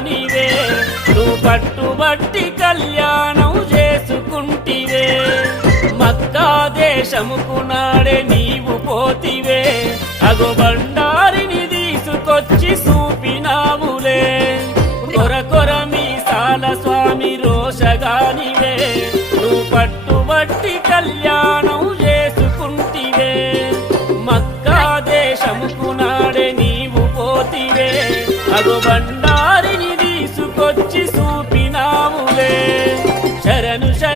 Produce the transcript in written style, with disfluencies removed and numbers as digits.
రోషగానివే నువ్వు పట్టుబట్టి కళ్యాణం చేసుకుంటివే మక్కా దేశముకు నాడే నీవు పోతివే అగో బండారిని తీసుకొచ్చి చూపినావులే కొర కొర మీసాల స్వామి రోషగానివే నువ్వు పట్టుబట్టి కళ్యాణం